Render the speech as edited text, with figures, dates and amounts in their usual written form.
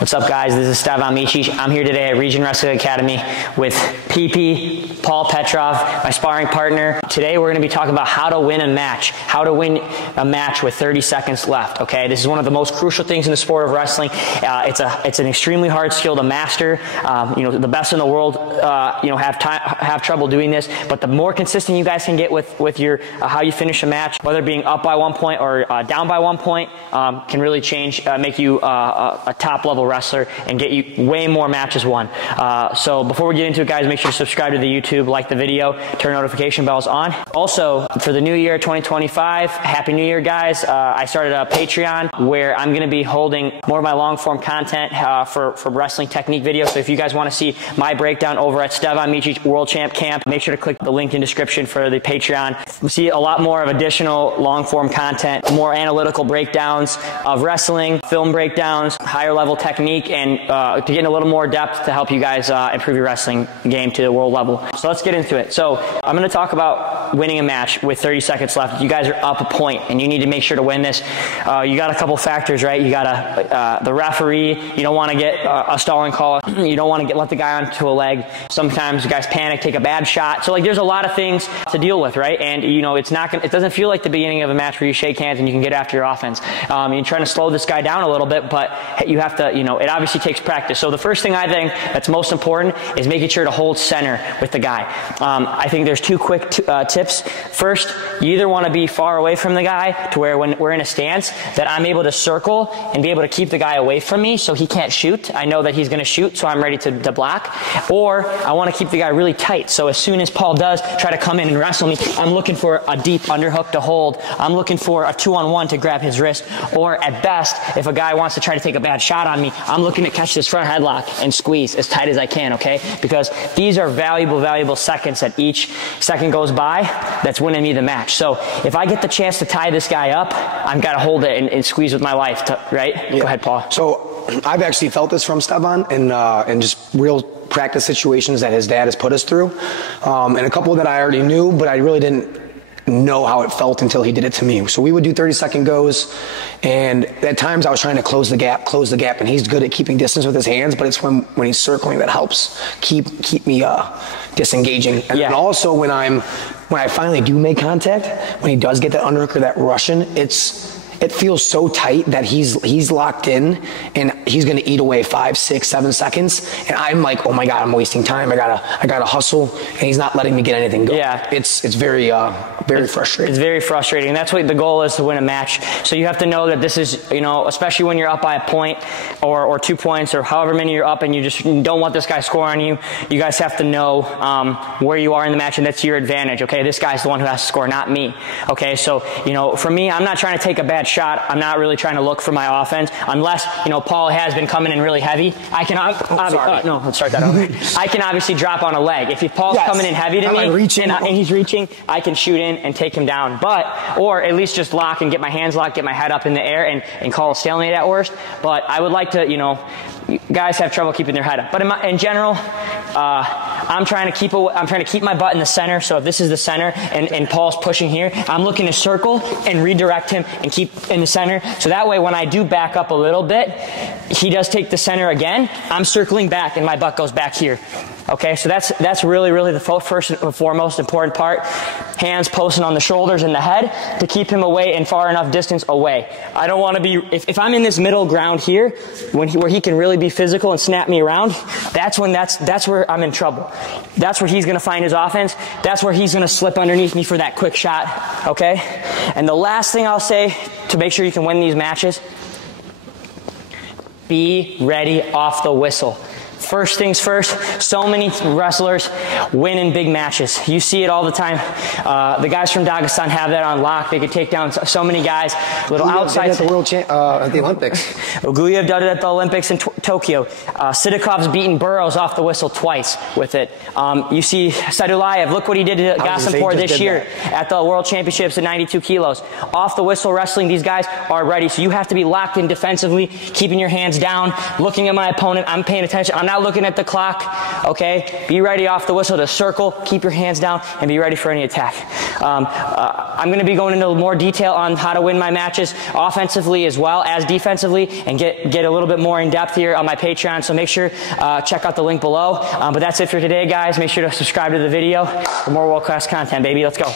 What's up, guys? This is Stevan Mićić. I'm here today at Region Wrestling Academy with PP, Paul Petrov, my sparring partner. Today we're going to be talking about how to win a match, with 30 seconds left, okay? This is one of the most crucial things in the sport of wrestling. It's an extremely hard skill to master. The best in the world, have trouble doing this, but the more consistent you guys can get with your how you finish a match, whether being up by 1 point or down by 1 point, can really change, make you a top level wrestler and get you way more matches won. So before we get into it, guys, make sure to subscribe to the YouTube, like the video, turn notification bells on. Also, for the new year 2025, Happy New Year, guys. I started a Patreon where I'm going to be holding more of my long form content for wrestling technique videos. So if you guys want to see my breakdown over at Stevan Mićić World Champ Camp, make sure to click the link in description for the Patreon. We'll see a lot more of additional long form content, more analytical breakdowns of wrestling, film breakdowns, higher level technique, and to get in a little more depth to help you guys improve your wrestling game to the world level. So let's get into it. So I'm going to talk about winning a match with 30 seconds left. You guys are up a point and you need to make sure to win this. You got a couple factors, right? You got the referee. You don't want to get a stalling call. You don't want to let the guy onto a leg. Sometimes guys panic, take a bad shot. So there's a lot of things to deal with, right? And it doesn't feel like the beginning of a match where you shake hands and you can get after your offense. You're trying to slow this guy down a little bit, but you have to, it obviously takes practice. So the first thing I think that's most important is making sure to hold center with the guy. I think there's two quick tips. First, you either want to be far away from the guy to where when we're in a stance that I'm able to circle and be able to keep the guy away from me so he can't shoot. I know that he's going to shoot, so I'm ready to block. Or I want to keep the guy really tight. So as soon as Paul does try to come in and wrestle me, I'm looking for a deep underhook to hold. I'm looking for a 2-on-1 to grab his wrist. Or at best, if a guy wants to try to take a bad shot on me, I'm looking to catch this front headlock and squeeze as tight as I can, okay? Because these are valuable seconds that each second goes by that's winning me the match. So if I get the chance to tie this guy up, I've got to hold it and squeeze with my life, right? Yeah. Go ahead, Paul. So I've actually felt this from Stevan in just real practice situations that his dad has put us through. And a couple that I already knew, but I really didn't know how it felt until he did it to me. So we would do 30-second goes, and at times I was trying to close the gap, and he's good at keeping distance with his hands, but it's when he's circling that helps keep me disengaging. And then also when I finally do make contact, when he does get that underhook or that Russian, it feels so tight that he's locked in and he's going to eat away 5, 6, 7 seconds. And I'm like, oh my God, I'm wasting time. I gotta hustle, and he's not letting me get anything going. Yeah. It's very frustrating. It's very frustrating. That's what the goal is, to win a match. So you have to know that this is, especially when you're up by a point or 2 points or however many you're up and you don't want this guy scoring on you. You guys have to know where you are in the match, and that's your advantage. Okay. This guy's the one who has to score, not me. Okay. So, for me, I'm not trying to take a bad shot. I'm not really trying to look for my offense unless, Paul has been coming in really heavy. I can, let's start that over. I can obviously drop on a leg. If Paul's coming in heavy to me and he's reaching, I can shoot in and take him down. Or at least just lock and get my hands locked, get my head up in the air and call a stalemate at worst. But I would like to, guys have trouble keeping their head up. But in general, I'm trying to keep my butt in the center. So if this is the center and Paul's pushing here, I'm looking to circle and redirect him and keep in the center. So that way, when I do back up a little bit, he does take the center again. I'm circling back and my butt goes back here. Okay, so that's really the first and foremost important part. Hands posting on the shoulders and the head to keep him away and far enough distance away. I don't want to be, if I'm in this middle ground here, where he can really be physical and snap me around, that's where I'm in trouble. That's where he's going to find his offense. That's where he's going to slip underneath me for that quick shot, okay? And the last thing I'll say to make sure you can win these matches, be ready off the whistle. First things first, so many wrestlers win in big matches. You see it all the time. The guys from Dagestan have that on lock. They could take down so many guys. Little outside. At the at the Olympics. Oguyev did it at the Olympics in Tokyo. Sidikov's beaten Burroughs off the whistle twice with it. You see Sadulayev, look what he did to Gaziantep this year at the World Championships at 92 kilos. Off the whistle wrestling, these guys are ready. So you have to be locked in defensively, keeping your hands down, looking at my opponent. I'm paying attention. I'm not not looking at the clock, okay? Be ready off the whistle to circle, keep your hands down, and be ready for any attack. I'm going to be going into more detail on how to win my matches offensively as well as defensively, and get a little bit more in depth here on my Patreon, so make sure check out the link below. But that's it for today, guys. Make sure to subscribe to the video for more world-class content, baby. Let's go.